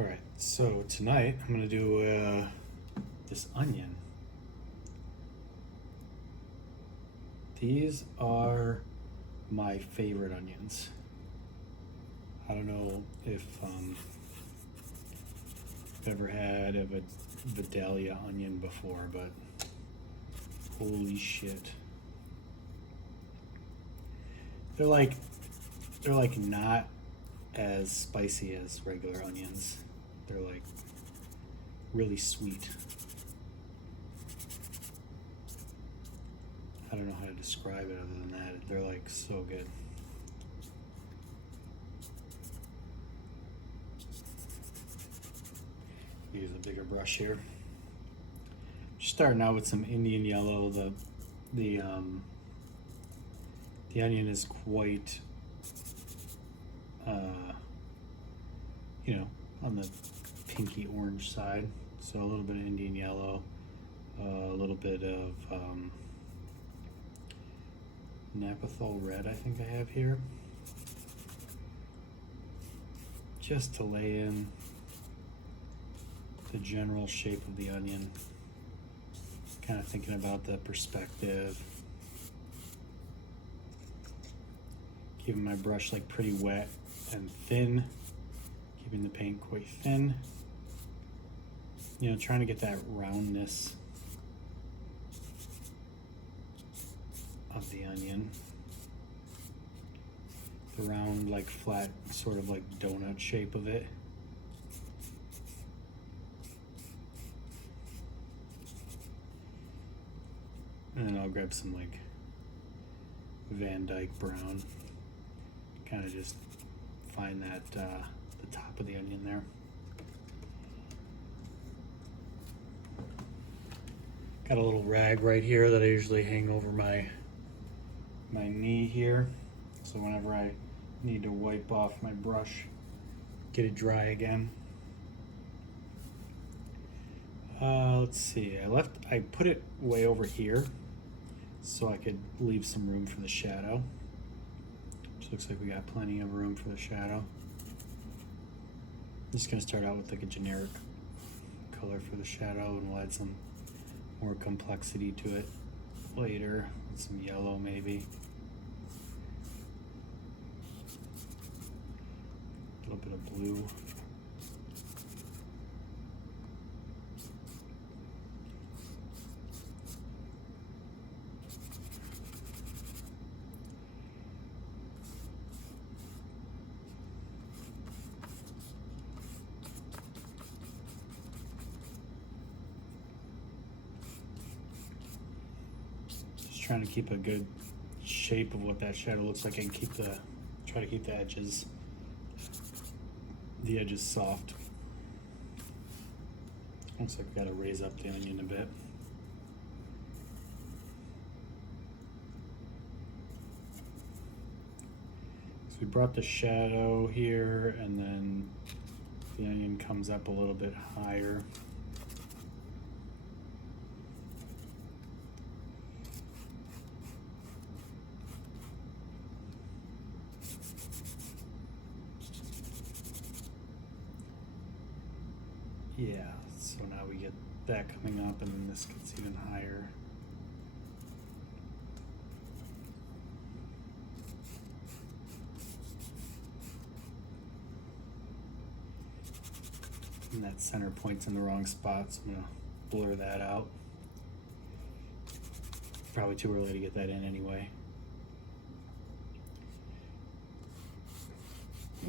All right, so tonight I'm gonna do this onion. These are my favorite onions. I don't know if you've ever had a Vidalia onion before, but holy shit. They're like not as spicy as regular onions. They're like really sweet. I don't know how to describe it other than that. They're like so good. Use a bigger brush here. Just starting out with some Indian yellow. The onion is quite on the pinky orange side. So a little bit of Indian yellow, a little bit of Napathol red I think I have here. Just to lay in the general shape of the onion. Kind of thinking about the perspective. Keeping my brush like pretty wet and thin. Keeping the paint quite thin. You know, trying to get that roundness of the onion. The round, like flat, sort of like donut shape of it. And then I'll grab some like Van Dyke brown. Kind of just find that the top of the onion there. Got a little rag right here that I usually hang over my knee here. So whenever I need to wipe off my brush, get it dry again. Let's see, I put it way over here so I could leave some room for the shadow. Which looks like we got plenty of room for the shadow. I'm just gonna start out with like a generic color for the shadow, and we'll add some more complexity to it later with some yellow maybe. A little bit of blue. Trying to keep a good shape of what that shadow looks like, and try to keep the edges soft. Looks like we got to raise up the onion a bit. So we brought the shadow here, and then the onion comes up a little bit higher. Yeah, so now we get that coming up, and then this gets even higher. And that center point's in the wrong spot, so I'm gonna blur that out. Probably too early to get that in anyway.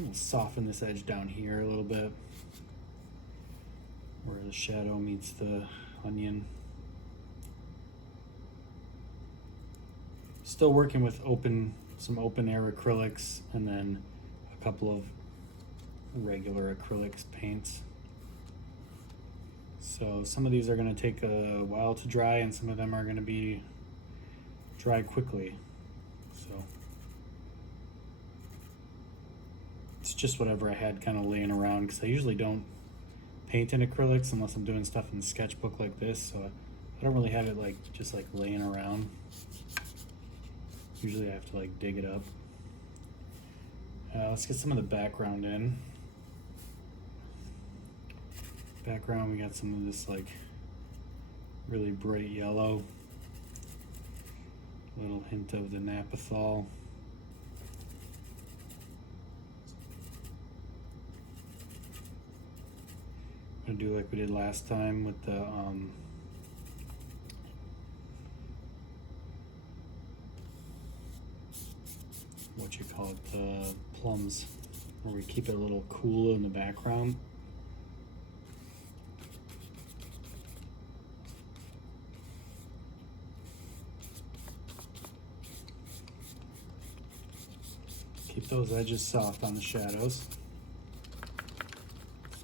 We'll soften this edge down here a little bit, where the shadow meets the onion. Still working with some open air acrylics, and then a couple of regular acrylics paints. So some of these are going to take a while to dry, and some of them are going to be dry quickly. So it's just whatever I had kind of laying around, because I usually don't paint in acrylics unless I'm doing stuff in the sketchbook like this, so I don't really have it like just like laying around. Usually I have to like dig it up. Let's get some of the background in. Background, we got some of this like really bright yellow, little hint of the naphthol. I'm gonna do like we did last time with the what you call it, the plums, where we keep it a little cool in the background. Keep those edges soft on the shadows.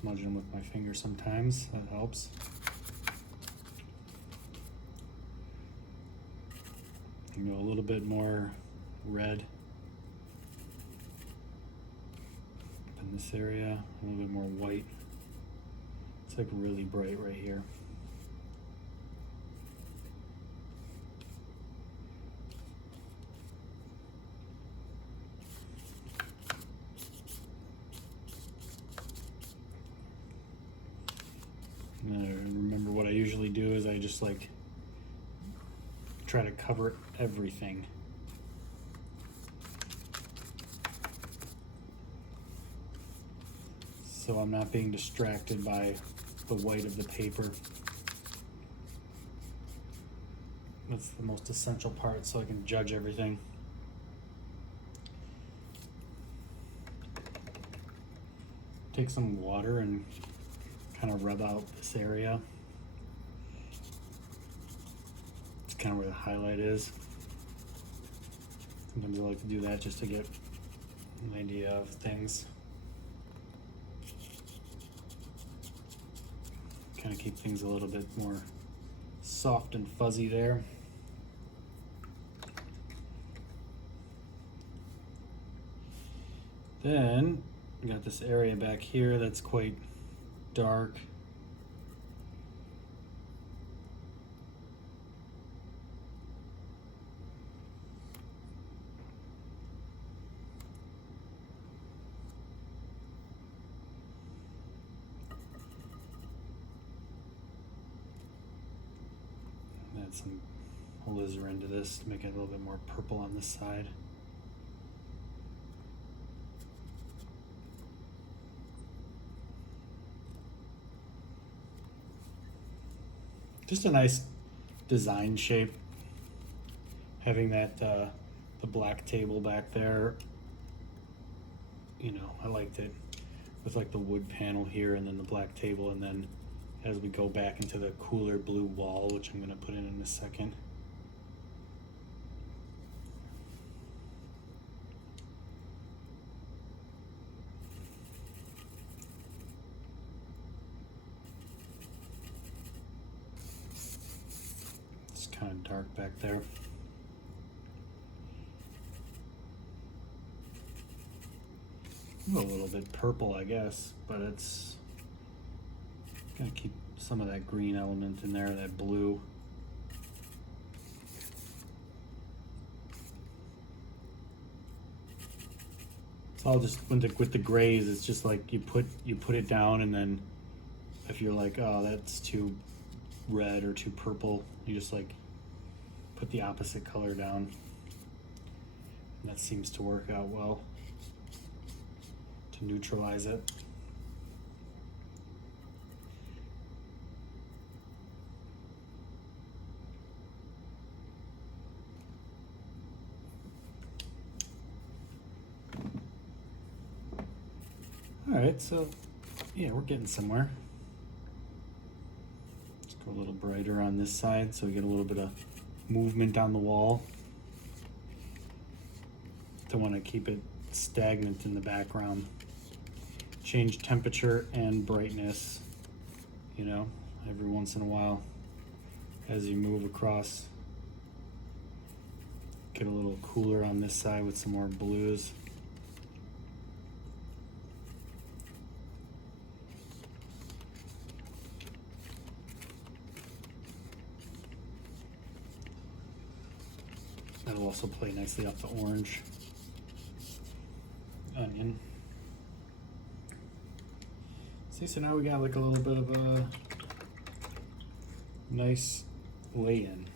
Smudge them with my finger sometimes, that helps. And go a little bit more red in this area, a little bit more white. It's like really bright right here. Remember what I usually do is I just like try to cover everything. So I'm not being distracted by the white of the paper. That's the most essential part, so I can judge everything. Take some water and kind of rub out this area. It's kind of where the highlight is. Sometimes I like to do that just to get an idea of things. Kind of keep things a little bit more soft and fuzzy there. Then we got this area back here that's quite dark. Add some alizarin to this to make it a little bit more purple on this side. Just a nice design shape. Having that the black table back there, you know, I liked it with like the wood panel here and then the black table, and then as we go back into the cooler blue wall, which I'm going to put in a second. It's kind of dark back there. A little bit purple, I guess, but it's gonna keep some of that green element in there, that blue. It's all just with the grays. It's just like you put it down, and then if you're like, oh, that's too red or too purple, you just like put the opposite color down, and that seems to work out well to neutralize it. All right, so yeah, we're getting somewhere. Let's go a little brighter on this side so we get a little bit of movement on the wall. Don't want to keep it stagnant in the background. Change temperature and brightness, you know, every once in a while as you move across. Get a little cooler on this side with some more blues. That'll also play nicely off the orange onion. See, so now we got like a little bit of a nice lay-in.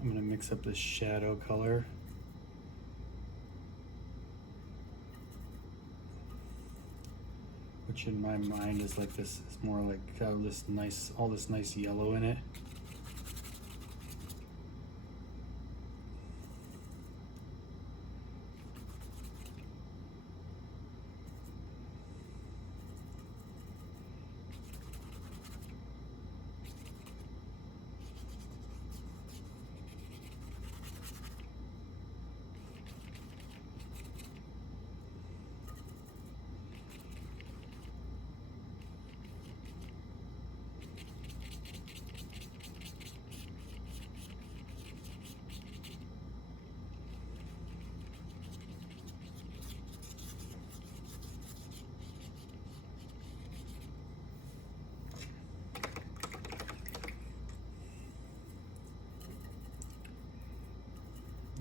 I'm gonna mix up this shadow color. Which in my mind is like this, it's more like all this nice yellow in it.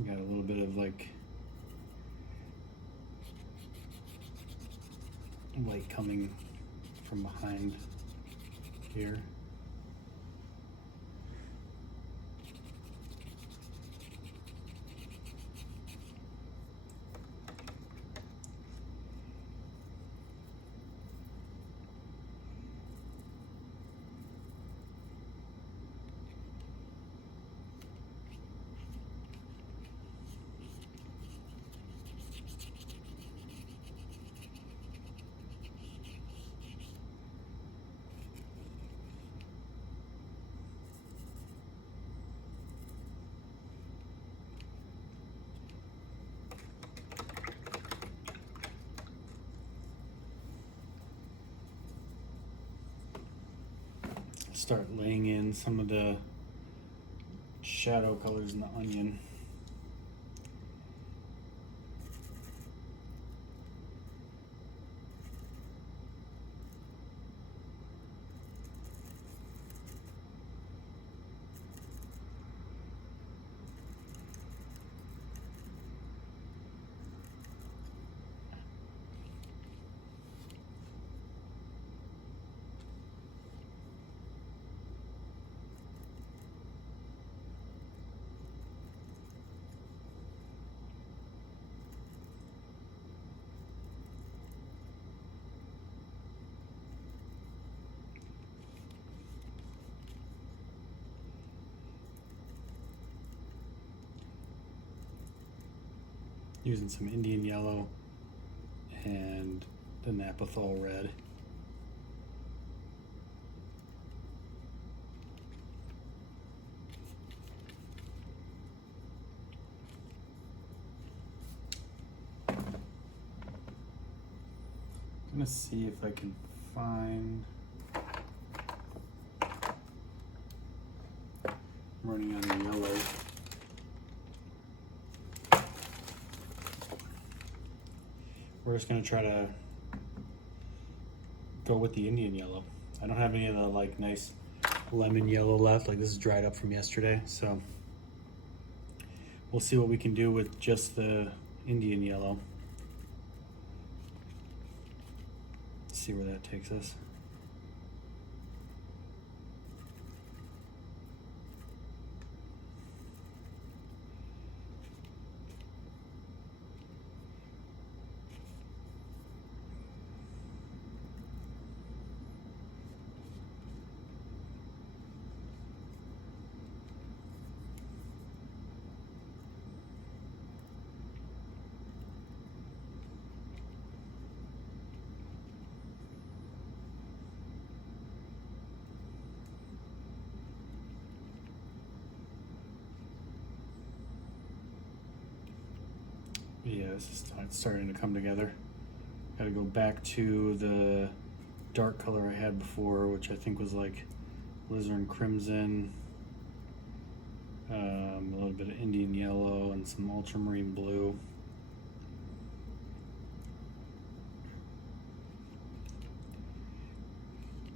Got a little bit of like light coming from behind here. Start laying in some of the shadow colors in the onion. Using some Indian yellow and the Napathol red. I'm gonna see if I can find. I'm running on the yellow. We're just gonna try to go with the Indian yellow. I don't have any of the like nice lemon yellow left, like this is dried up from yesterday, so we'll see what we can do with just the Indian yellow. See where that takes us. Yeah, it's starting to come together. Gotta go back to the dark color I had before, which I think was like alizarin crimson, a little bit of Indian yellow, and some ultramarine blue.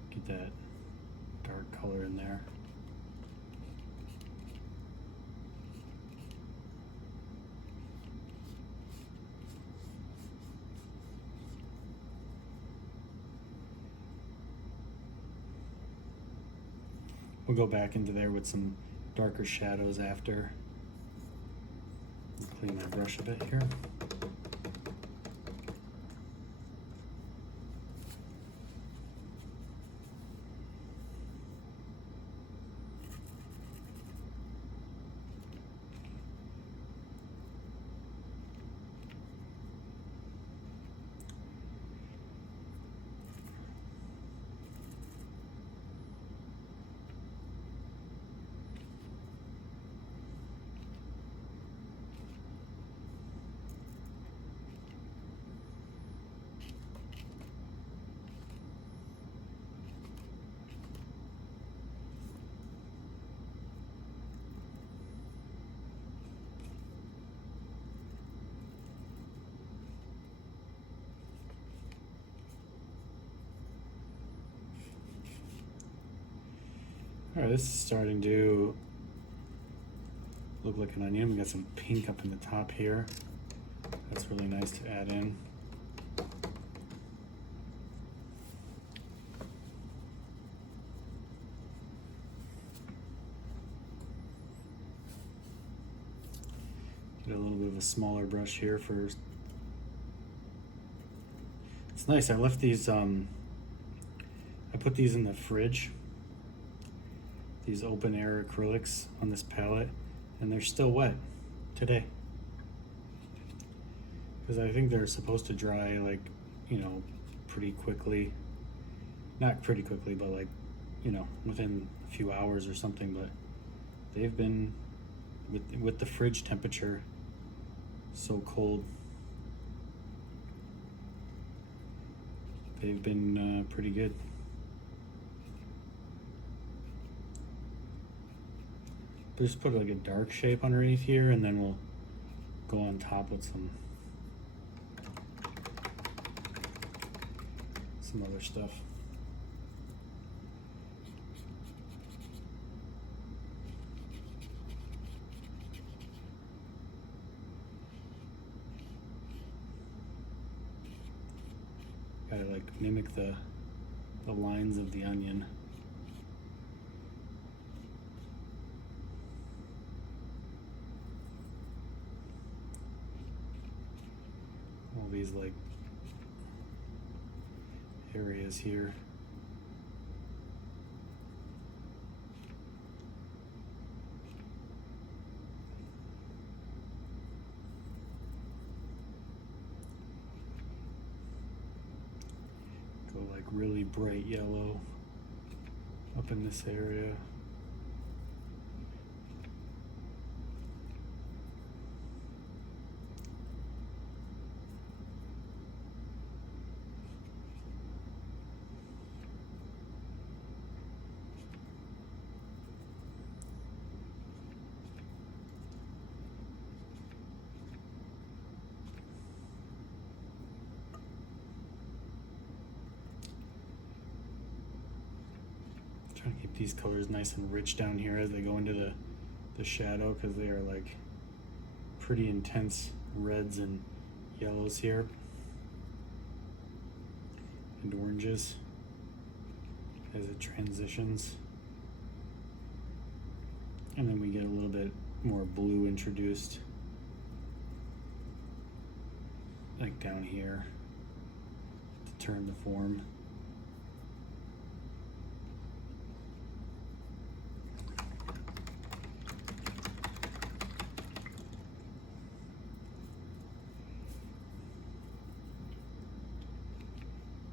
Get that dark color in there. we'll go back into there with some darker shadows after. Clean my brush a bit here. All right, this is starting to look like an onion. We got some pink up in the top here. That's really nice to add in. Get a little bit of a smaller brush here first. It's nice. I left these, I put these in the fridge, these open air acrylics on this palette, and they're still wet today. Because I think they're supposed to dry, like, you know, pretty quickly. Not pretty quickly, but like, you know, within a few hours or something. But they've been, with the fridge temperature so cold, they've been pretty good. Just put like a dark shape underneath here, and then we'll go on top with some other stuff. Gotta like mimic the lines of the onion. All these like areas here. Go like really bright yellow up in this area. Trying to keep these colors nice and rich down here as they go into the shadow, because they are like pretty intense reds and yellows here and oranges as it transitions. And then we get a little bit more blue introduced, like down here, to turn the form.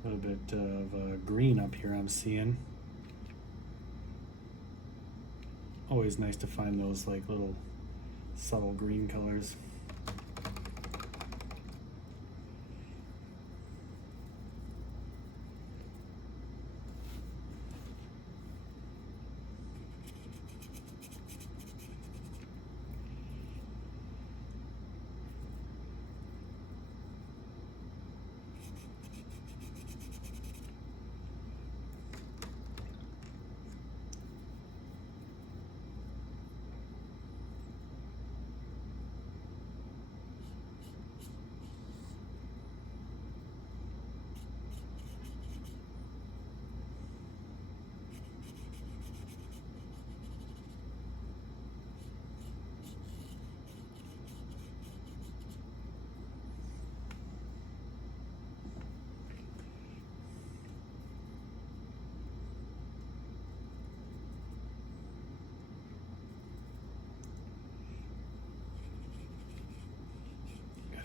A little bit of green up here I'm seeing. Always nice to find those like little subtle green colors.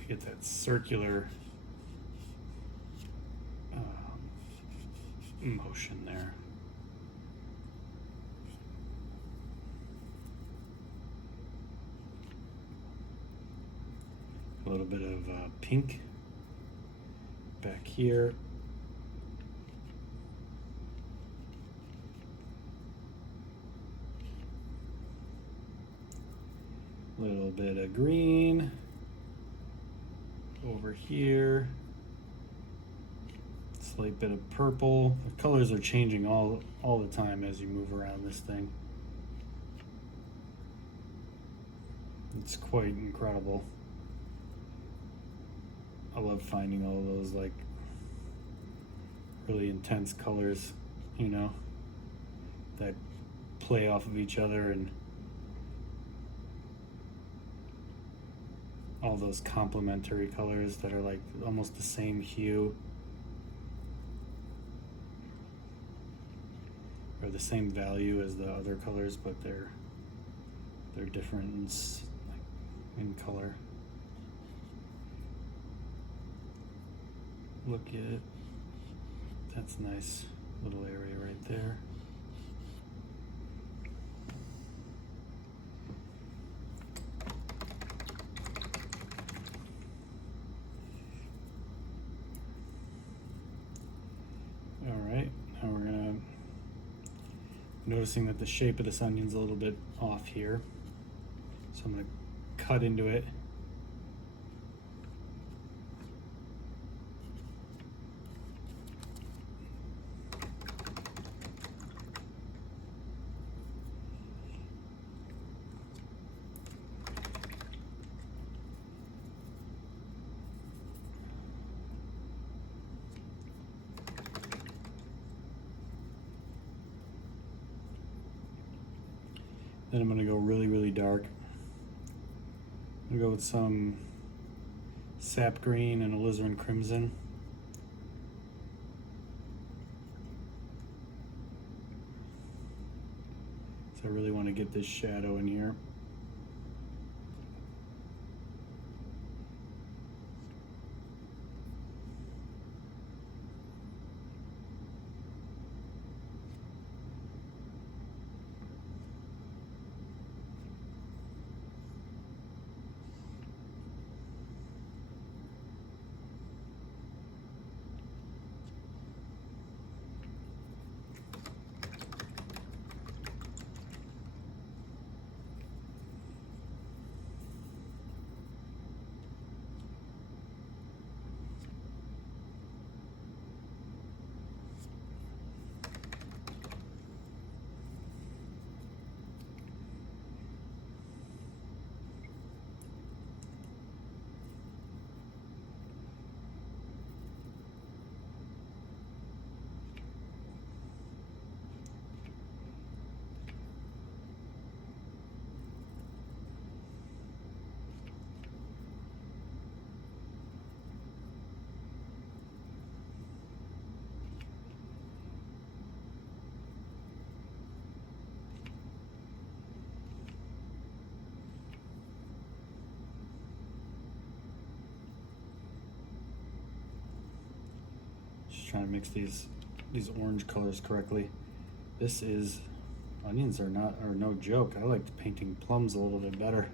get that circular motion there. A little bit of pink back here. A little bit of green over here. Slight bit of purple. The colors are changing all the time as you move around this thing. It's quite incredible. I love finding all those like really intense colors, you know, that play off of each other, and all those complementary colors that are like almost the same hue or the same value as the other colors, but they're different in color. Look at it. That's a nice little area right there. All right, now we're gonna, noticing that the shape of this onion's a little bit off here, so I'm gonna cut into it. Then I'm gonna go really, really dark. I'm gonna go with some sap green and alizarin crimson. So I really want to get this shadow in here. Trying to mix these orange colors correctly. Onions are no joke. I liked painting plums a little bit better.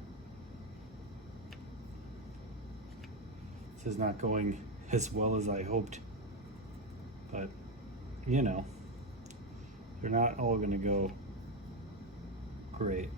This is not going as well as I hoped, but you know, they're not all gonna go great.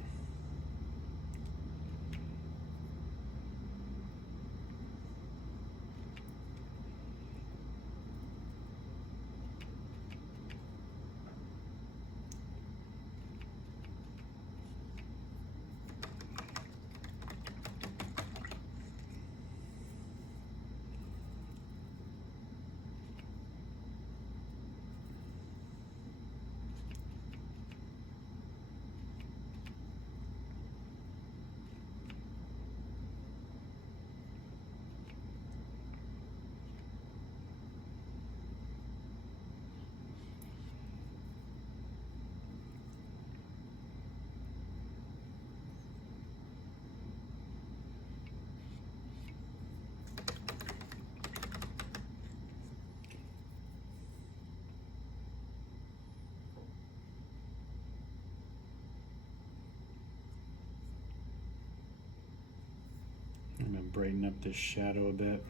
I'm gonna brighten up this shadow a bit.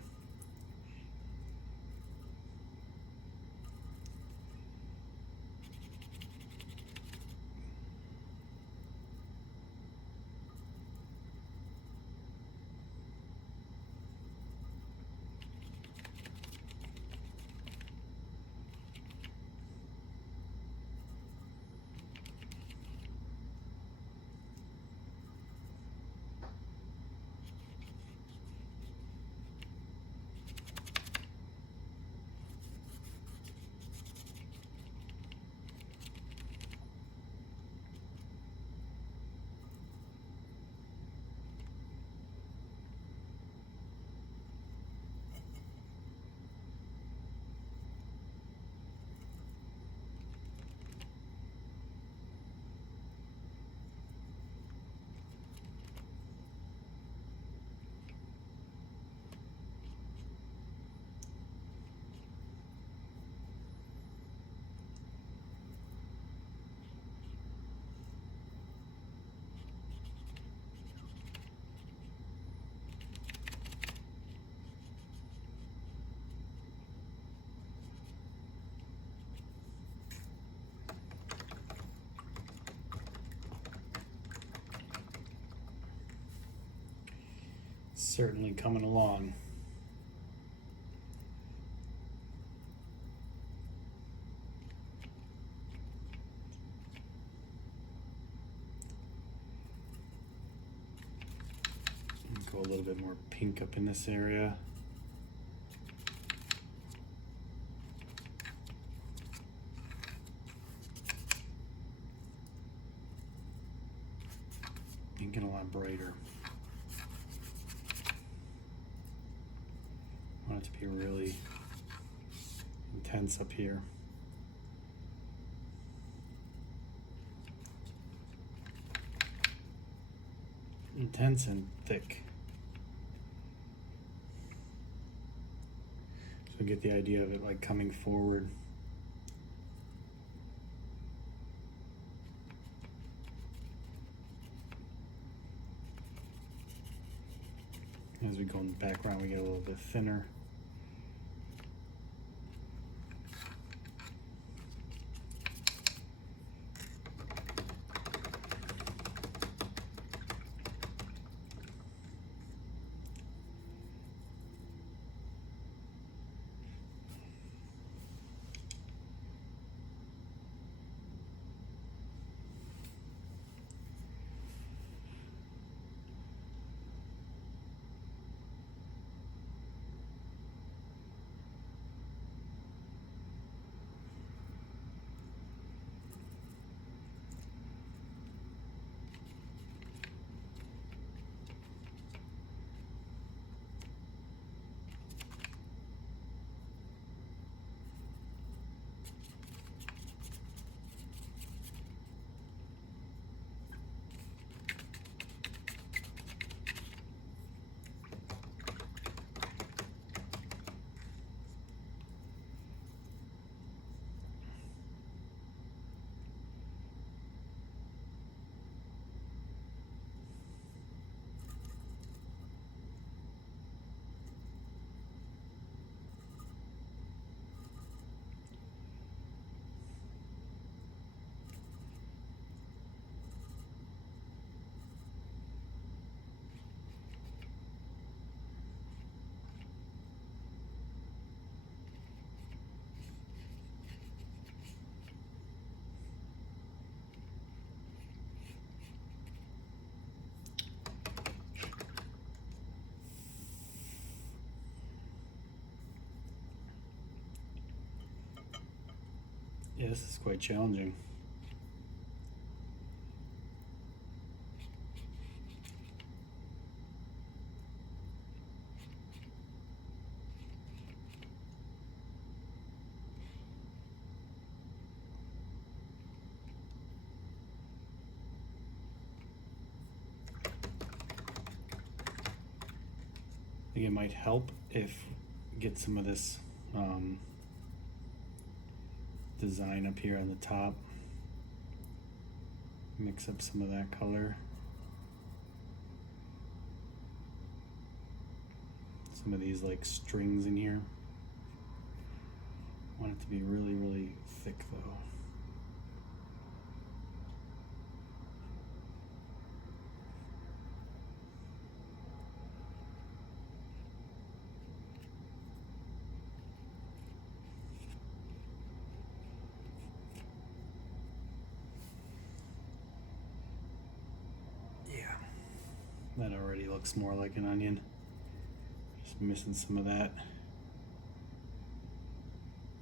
Certainly coming along. Go a little bit more pink up in this area. Pink and a lot brighter. I want it to be really intense up here. Intense and thick. So get the idea of it like coming forward. As we go in the background, we get a little bit thinner. Yeah, this is quite challenging. I think it might help if get some of this design up here on the top. Mix up some of that color. some of these like strings in here. I want it to be really, really thick though. Yeah, that already looks more like an onion. Just missing some of that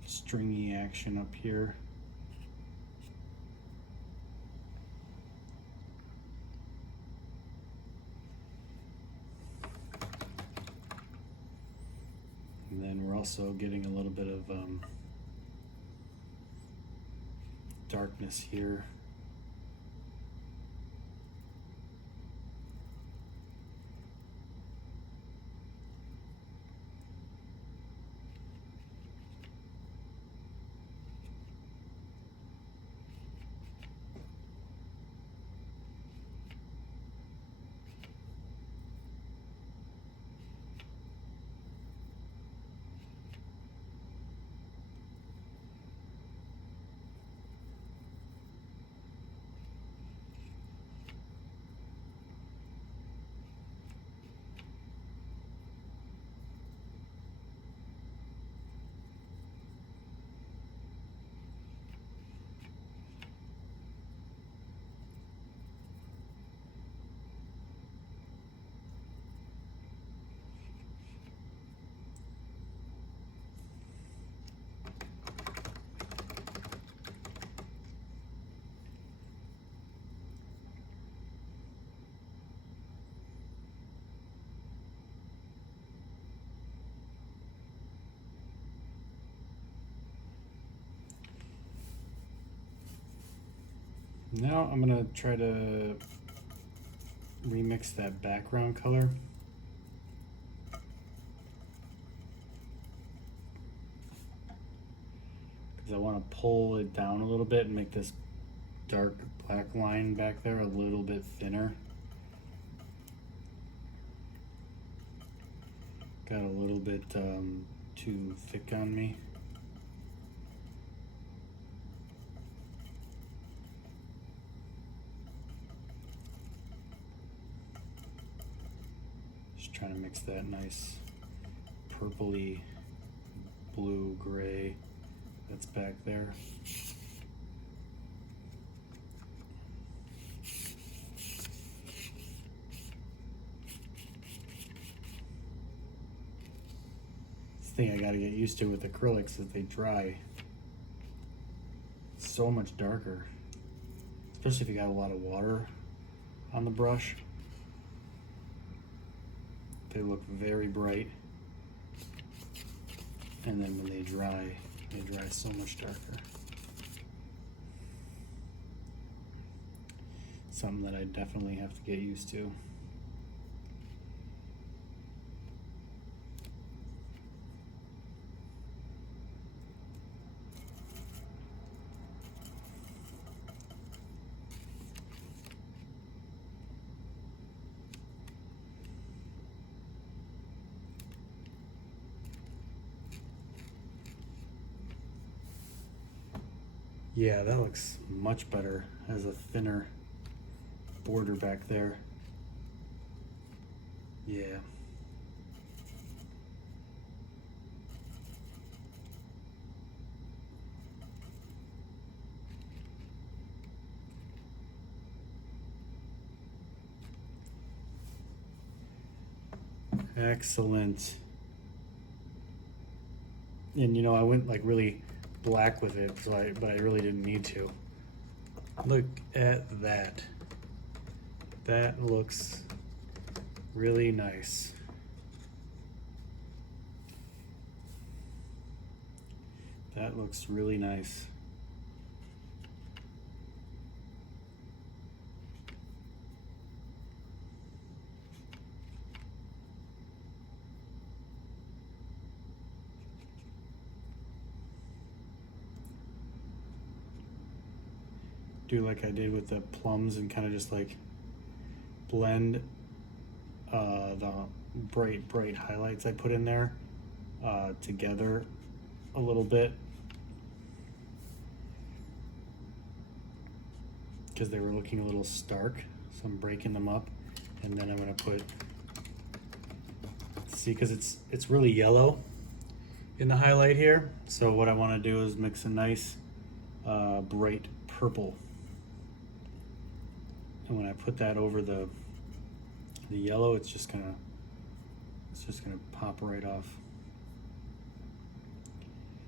stringy action up here. And then we're also getting a little bit of darkness here. Now I'm gonna try to remix that background color. Because I want to pull it down a little bit and make this dark black line back there a little bit thinner. Got a little bit too thick on me. Just trying to mix that nice purpley blue gray that's back there. This thing I gotta get used to with acrylics is they dry so much darker, especially if you got a lot of water on the brush. They look very bright, and then when they dry so much darker. Something that I definitely have to get used to. Yeah, that looks much better as a thinner border back there. Yeah. Excellent. And you know, I went like really black with it, but I really didn't need to. Look at that. That looks really nice. That looks really nice. Do like I did with the plums and kind of just like blend the bright highlights I put in there together a little bit, because they were looking a little stark. So I'm breaking them up, and then I'm gonna put, see, because it's really yellow in the highlight here. So what I want to do is mix a nice bright purple, and when I put that over the yellow, it's just gonna pop right off.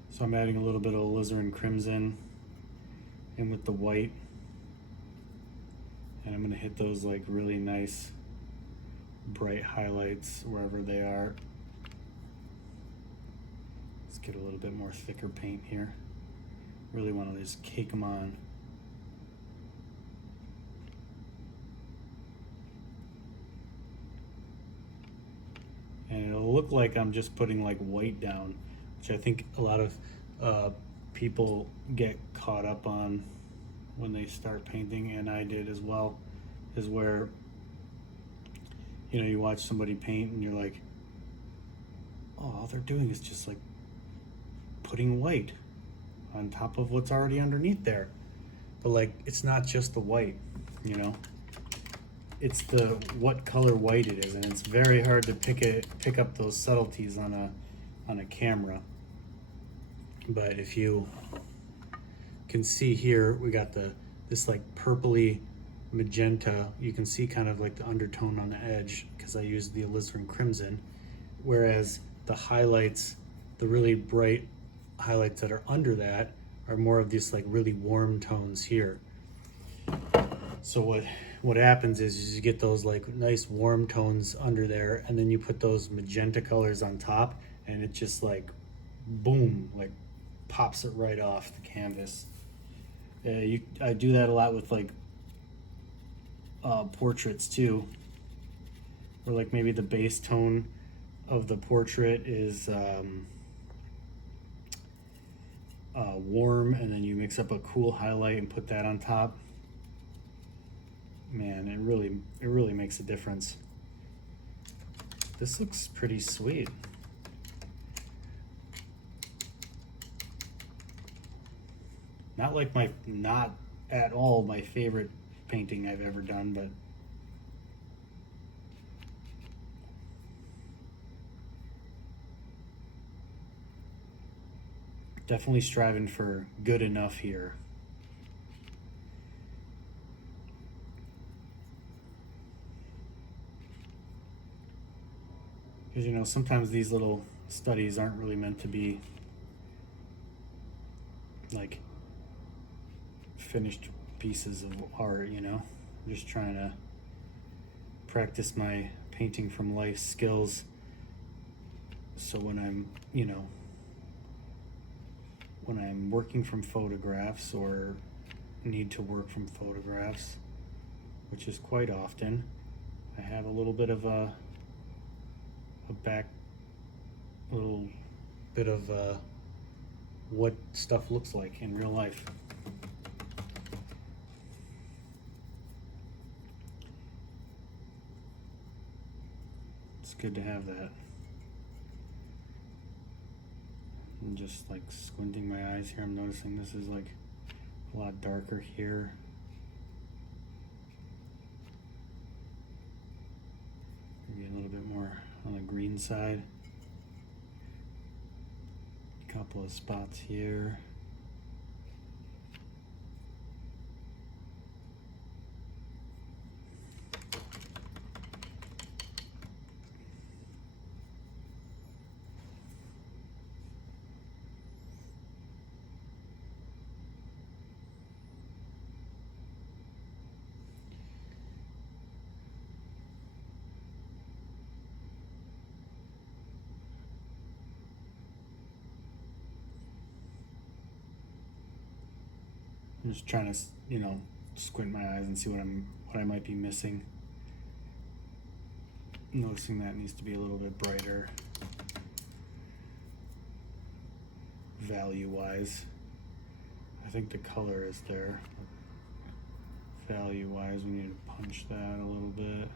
So I'm adding a little bit of alizarin crimson in with the white, and I'm gonna hit those like really nice bright highlights wherever they are. Let's get a little bit more thicker paint here. Really want to just cake them on. And it'll look like I'm just putting like white down, which I think a lot of people get caught up on when they start painting, and I did as well, is where, you know, you watch somebody paint and you're like, oh, all they're doing is just like putting white on top of what's already underneath there. But like, it's not just the white, you know, it's the what color white it is, and it's very hard to pick up those subtleties on a camera. But if you can see here, we got this like purpley magenta. You can see kind of like the undertone on the edge because I used the alizarin crimson, whereas the highlights, the really bright highlights that are under that, are more of these like really warm tones here. So what happens is you get those like nice warm tones under there, and then you put those magenta colors on top, and it just like boom, like pops it right off the canvas. I do that a lot with like portraits too, where like maybe the base tone of the portrait is warm, and then you mix up a cool highlight and put that on top. Man, it really makes a difference. This looks pretty sweet. Not at all my favorite painting I've ever done, but definitely striving for good enough here. Because, you know, sometimes these little studies aren't really meant to be like finished pieces of art, you know. I'm just trying to practice my painting from life skills, so when I'm, you know, when I'm working from photographs or need to work from photographs, which is quite often, I have a little bit of a little bit of what stuff looks like in real life. It's good to have that. I'm just like squinting my eyes here. I'm noticing this is like a lot darker here. Maybe a little bit more on the green side. A couple of spots here. I'm just trying to, you know, squint my eyes and see what I might be missing. Noticing that needs to be a little bit brighter, value-wise. I think the color is there. Value-wise, we need to punch that a little bit.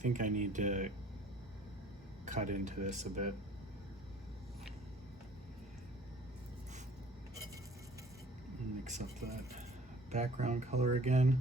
think I need to cut into this a bit. Mix up that background color again.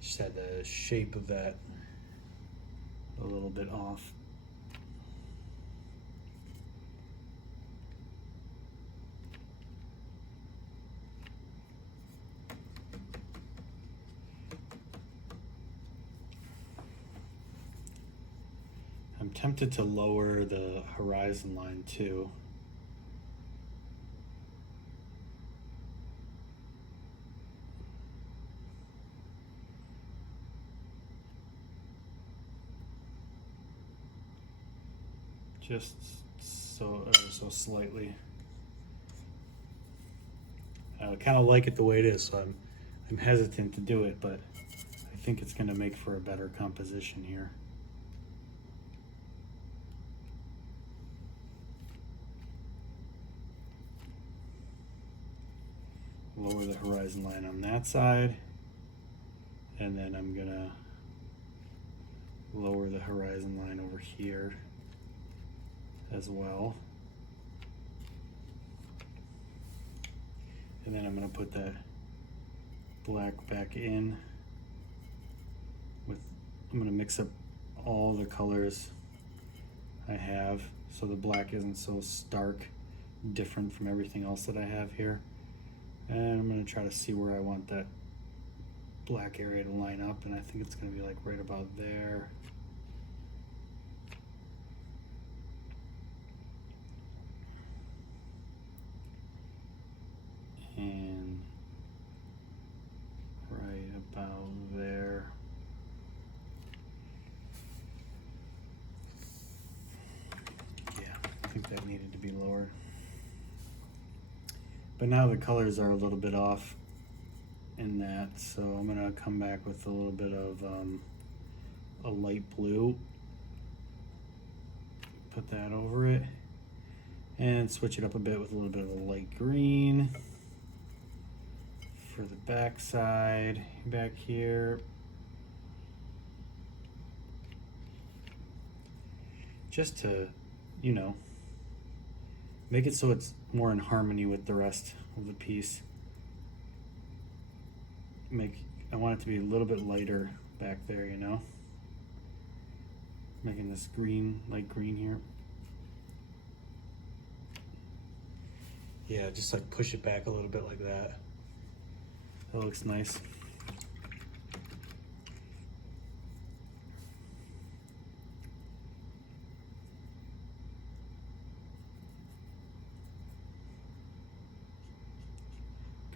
Just had the shape of that a little bit off. I'm tempted to lower the horizon line too. Just so slightly. I kind of like it the way it is, so I'm hesitant to do it, but I think it's going to make for a better composition here. Lower the horizon line on that side, and then I'm going to lower the horizon line over here as well. And then I'm going to put that black back in with, I'm going to mix up all the colors I have so the black isn't so stark different from everything else that I have here. And I'm going to try to see where I want that black area to line up, and I think it's going to be like right about there. And right about there. Yeah, I think that needed to be lower. But now the colors are a little bit off in that, so I'm gonna come back with a little bit of a light blue. Put that over it and switch it up a bit with a little bit of a light green for the back side back here. Just to, you know, make it so it's more in harmony with the rest of the piece. I want it to be a little bit lighter back there, you know? Making this green, light green here. Yeah, just like push it back a little bit like that. That looks nice.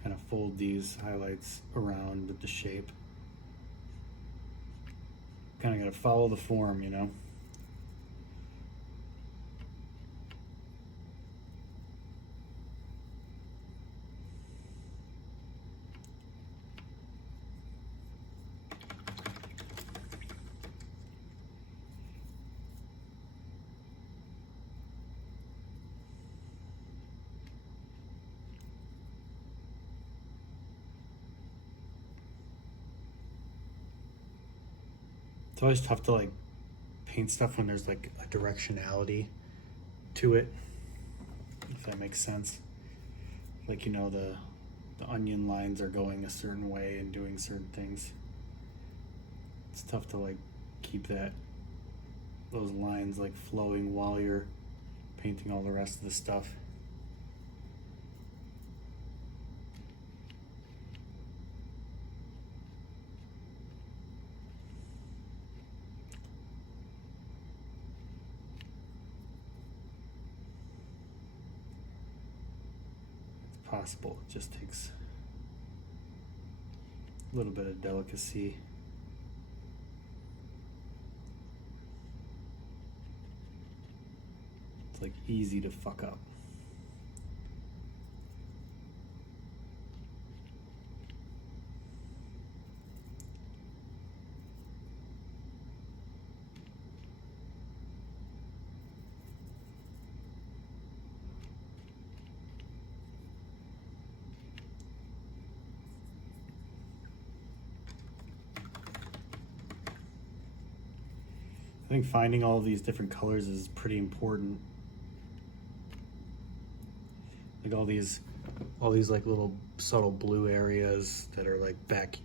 Kind of fold these highlights around with the shape. Kind of got to follow the form, you know? It's always tough to like paint stuff when there's like a directionality to it, if that makes sense. Like, you know, the onion lines are going a certain way and doing certain things. It's tough to like keep those lines like flowing while you're painting all the rest of the stuff. Possible. It just takes a little bit of delicacy. It's like easy to fuck up. I think finding all of these different colors is pretty important. Like all these like little subtle blue areas that are like back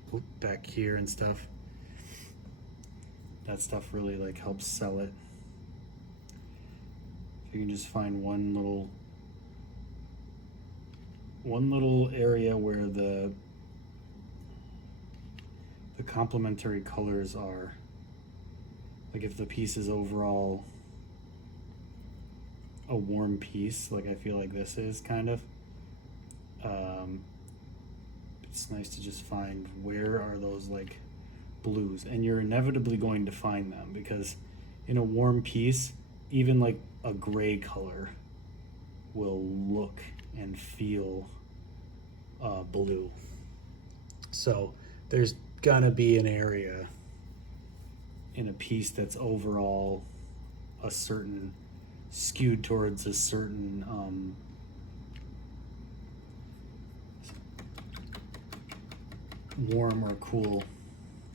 here and stuff. That stuff really like helps sell it. If you can just find one little area where the complementary colors are. Like if the piece is overall a warm piece, like I feel like this is kind of, it's nice to just find where are those like blues, and you're inevitably going to find them because in a warm piece, even like a gray color will look and feel blue. So there's gonna be an area in a piece that's overall a certain skewed towards a certain warm or cool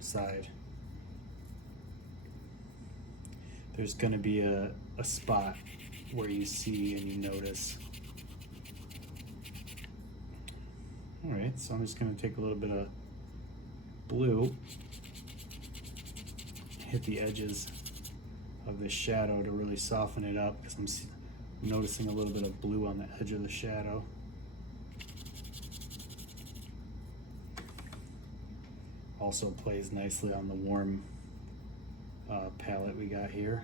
side. There's going to be a spot where you see and you notice. All right, so I'm just going to take a little bit of blue, hit the edges of the shadow to really soften it up because I'm noticing a little bit of blue on the edge of the shadow. Also plays nicely on the warm palette we got here.